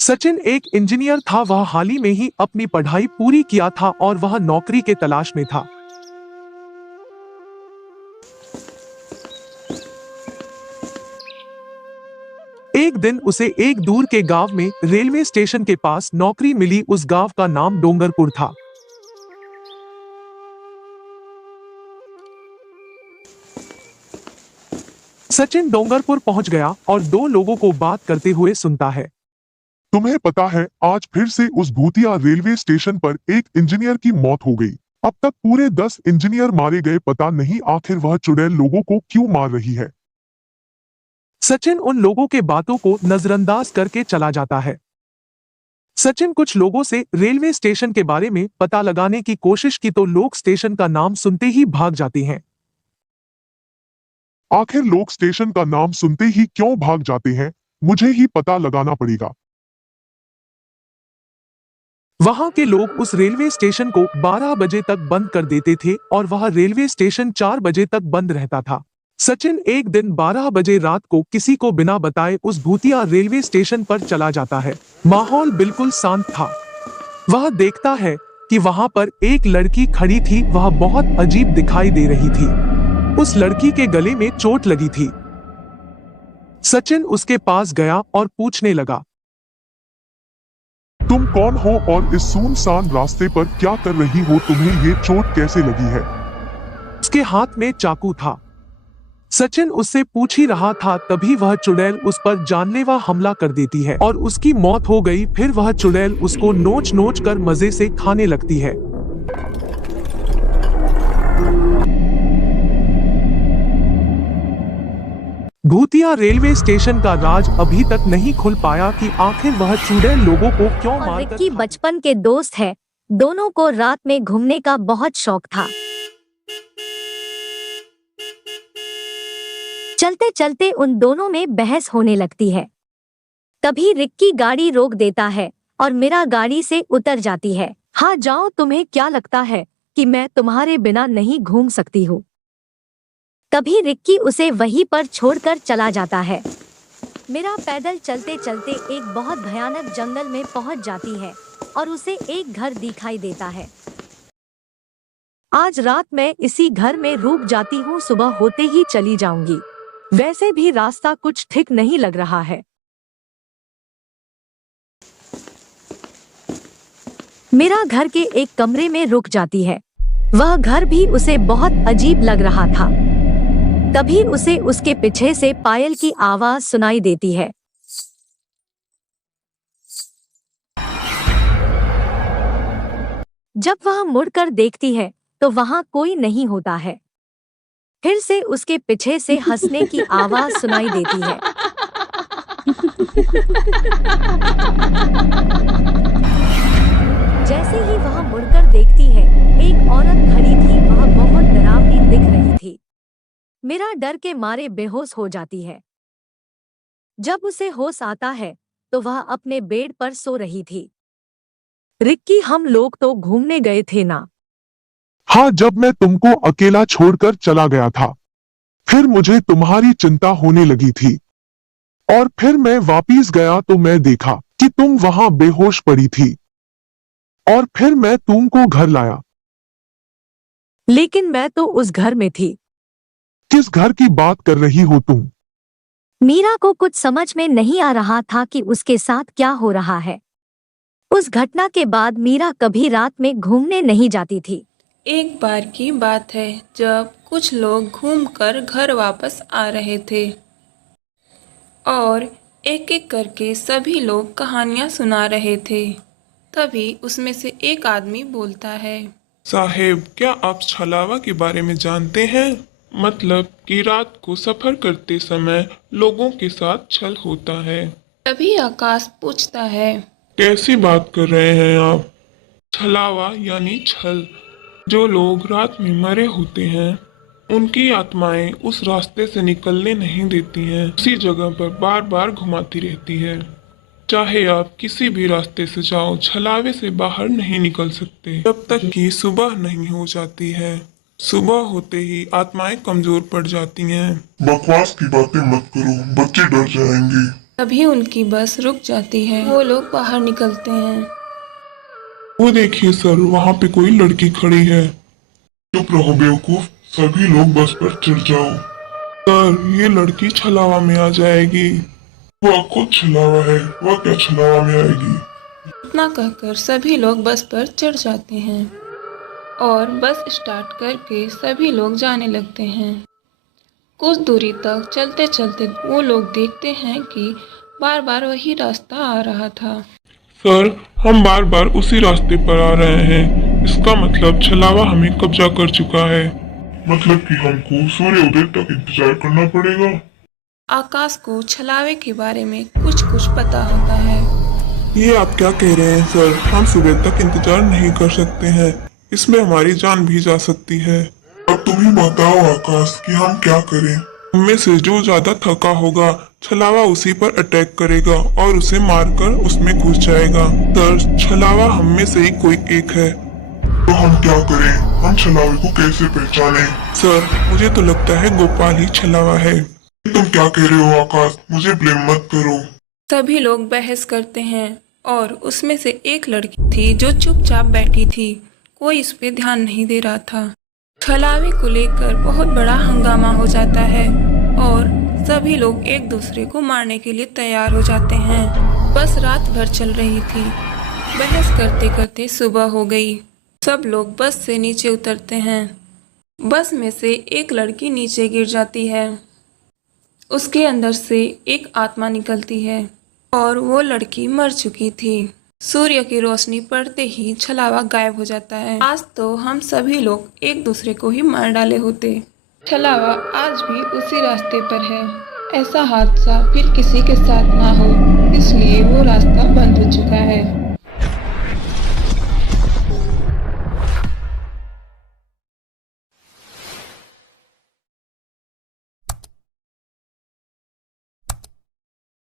सचिन एक इंजीनियर था। वह हाल ही में ही अपनी पढ़ाई पूरी किया था और वह नौकरी के तलाश में था। एक दिन उसे एक दूर के गांव में रेलवे स्टेशन के पास नौकरी मिली। उस गांव का नाम डोंगरपुर था। सचिन डोंगरपुर पहुंच गया और दो लोगों को बात करते हुए सुनता है। तुम्हें पता है, आज फिर से उस भूतिया रेलवे स्टेशन पर एक इंजीनियर की मौत हो गई। अब तक पूरे 10 इंजीनियर मारे गए। पता नहीं आखिर वह चुड़ैल लोगों को क्यों मार रही है। सचिन उन लोगों के बातों को नजरअंदाज करके चला जाता है। सचिन कुछ लोगों से रेलवे स्टेशन के बारे में पता लगाने की कोशिश की तो लोग स्टेशन का नाम सुनते ही भाग जाते हैं। आखिर लोग स्टेशन का नाम सुनते ही क्यों भाग जाते हैं, मुझे ही पता लगाना पड़ेगा। वहां के लोग उस रेलवे स्टेशन को 12 बजे तक बंद कर देते थे और वह रेलवे स्टेशन 4 बजे तक बंद रहता था। सचिन एक दिन 12 बजे रात को किसी को बिना बताए उस भूतिया रेलवे स्टेशन पर चला जाता है। माहौल बिल्कुल शांत था। वह देखता है कि वहां पर एक लड़की खड़ी थी। वह बहुत अजीब दिखाई दे रही थी। उस लड़की के गले में चोट लगी थी। सचिन उसके पास गया और पूछने लगा, तुम कौन हो और इस सुनसान रास्ते पर क्या कर रही हो? तुम्हें ये चोट कैसे लगी है? उसके हाथ में चाकू था। सचिन उससे पूछ ही रहा था, तभी वह चुड़ैल उस पर जानलेवा हमला कर देती है और उसकी मौत हो गई। फिर वह चुड़ैल उसको नोच नोच कर मजे से खाने लगती है। भूतिया रेलवे स्टेशन का राज अभी तक नहीं खुल पाया कि आखिर वह चुड़ैल लोगों को क्यों मारकर रिक्की बचपन के दोस्त है। दोनों को रात में घूमने का बहुत शौक था। चलते चलते उन दोनों में बहस होने लगती है। तभी रिक्की गाड़ी रोक देता है और मीरा गाड़ी से उतर जाती है। हाँ जाओ, तुम्हें क्या लगता है कि मैं तुम्हारे बिना नहीं घूम सकती हूँ? तभी रिक्की उसे वहीं पर छोड़कर चला जाता है। मीरा पैदल चलते चलते एक बहुत भयानक जंगल में पहुंच जाती है और उसे एक घर दिखाई देता है। आज रात मैं इसी घर में रुक जाती हूँ, सुबह होते ही चली जाऊंगी। वैसे भी रास्ता कुछ ठीक नहीं लग रहा है। मीरा घर के एक कमरे में रुक जाती है। वह घर भी उसे बहुत अजीब लग रहा था। तभी उसे उसके पीछे से पायल की आवाज सुनाई देती है। जब वह मुड़कर देखती है तो वहां कोई नहीं होता है। फिर से उसके पीछे से हंसने की आवाज सुनाई देती है। जैसे ही वह मुड़कर देखती है, एक औरत खड़ी थी। वह बहुत डरावनी दिख रही थी। मीरा डर के मारे बेहोश हो जाती है। जब उसे होश आता है तो वह अपने बेड पर सो रही थी। रिक्की, हम लोग तो घूमने गए थे ना? हाँ, जब मैं तुमको अकेला छोड़कर चला गया था, फिर मुझे तुम्हारी चिंता होने लगी थी और फिर मैं वापिस गया तो मैं देखा कि तुम वहां बेहोश पड़ी थी और फिर मैं तुमको घर लाया। लेकिन मैं तो उस घर में थी। किस घर की बात कर रही हो तुम? मीरा को कुछ समझ में नहीं आ रहा था कि उसके साथ क्या हो रहा है। उस घटना के बाद मीरा कभी रात में घूमने नहीं जाती थी। एक बार की बात है, जब कुछ लोग घूमकर घर वापस आ रहे थे और एक एक करके सभी लोग कहानियां सुना रहे थे। तभी उसमें से एक आदमी बोलता है, साहेब, क्या आप छलावा के बारे में जानते हैं? मतलब कि रात को सफर करते समय लोगों के साथ छल होता है। तभी आकाश पूछता है, कैसी बात कर रहे हैं आप? छलावा यानी छल। जो लोग रात में मरे होते हैं, उनकी आत्माएं उस रास्ते से निकलने नहीं देती हैं, उसी जगह पर बार बार घुमाती रहती है। चाहे आप किसी भी रास्ते से जाओ, छलावे से बाहर नहीं निकल सकते जब तक कि सुबह नहीं हो जाती है। सुबह होते ही आत्माएं कमजोर पड़ जाती हैं। बकवास की बातें मत करो, बच्चे डर जाएंगे। तभी उनकी बस रुक जाती है। वो लोग बाहर निकलते हैं। वो देखिए सर, वहाँ पे कोई लड़की खड़ी है। चुप रहो बेवकूफ, सभी लोग बस पर चढ़ जाओ। सर, ये लड़की छलावा में आ जाएगी। वह खुद छलावा है, वह क्या छलावा में आएगी। इतना कहकर सभी लोग बस पर चढ़ जाते हैं और बस स्टार्ट करके सभी लोग जाने लगते हैं। कुछ दूरी तक चलते चलते वो लोग देखते हैं कि बार बार वही रास्ता आ रहा था। सर, हम बार बार उसी रास्ते पर आ रहे हैं। इसका मतलब छलावा हमें कब्जा कर चुका है। मतलब कि हमको सूर्योदय तक इंतजार करना पड़ेगा। आकाश को छलावे के बारे में कुछ कुछ पता होता है। ये आप क्या कह रहे हैं सर? हम सुबह तक इंतजार नहीं कर सकते हैं, इसमें हमारी जान भी जा सकती है। अब तुम ही बताओ आकाश कि हम क्या करें। उनमें से जो ज्यादा थका होगा, छलावा उसी पर अटैक करेगा और उसे मारकर उसमें घुस जाएगा। सर, छलावा हम में से ही कोई एक है। तो हम क्या करें? हम छलावे को कैसे पहचाने? सर, मुझे तो लगता है गोपाल ही छलावा है। तुम क्या कह रहे हो आकाश? मुझे ब्लेम मत करो। सभी लोग बहस करते हैं और उसमें से एक लड़की थी जो चुपचाप बैठी थी। कोई इस पे ध्यान नहीं दे रहा था। छलावे को लेकर बहुत बड़ा हंगामा हो जाता है और सभी लोग एक दूसरे को मारने के लिए तैयार हो जाते हैं। बस रात भर चल रही थी। बहस करते करते सुबह हो गई। सब लोग बस से नीचे उतरते हैं। बस में से एक लड़की नीचे गिर जाती है। उसके अंदर से एक आत्मा निकलती है और वो लड़की मर चुकी थी। सूर्य की रोशनी पड़ते ही छलावा गायब हो जाता है। आज तो हम सभी लोग एक दूसरे को ही मार डाले होते। छलावा आज भी उसी रास्ते पर है। ऐसा हादसा फिर किसी के साथ ना हो, इसलिए वो रास्ता बंद हो चुका है।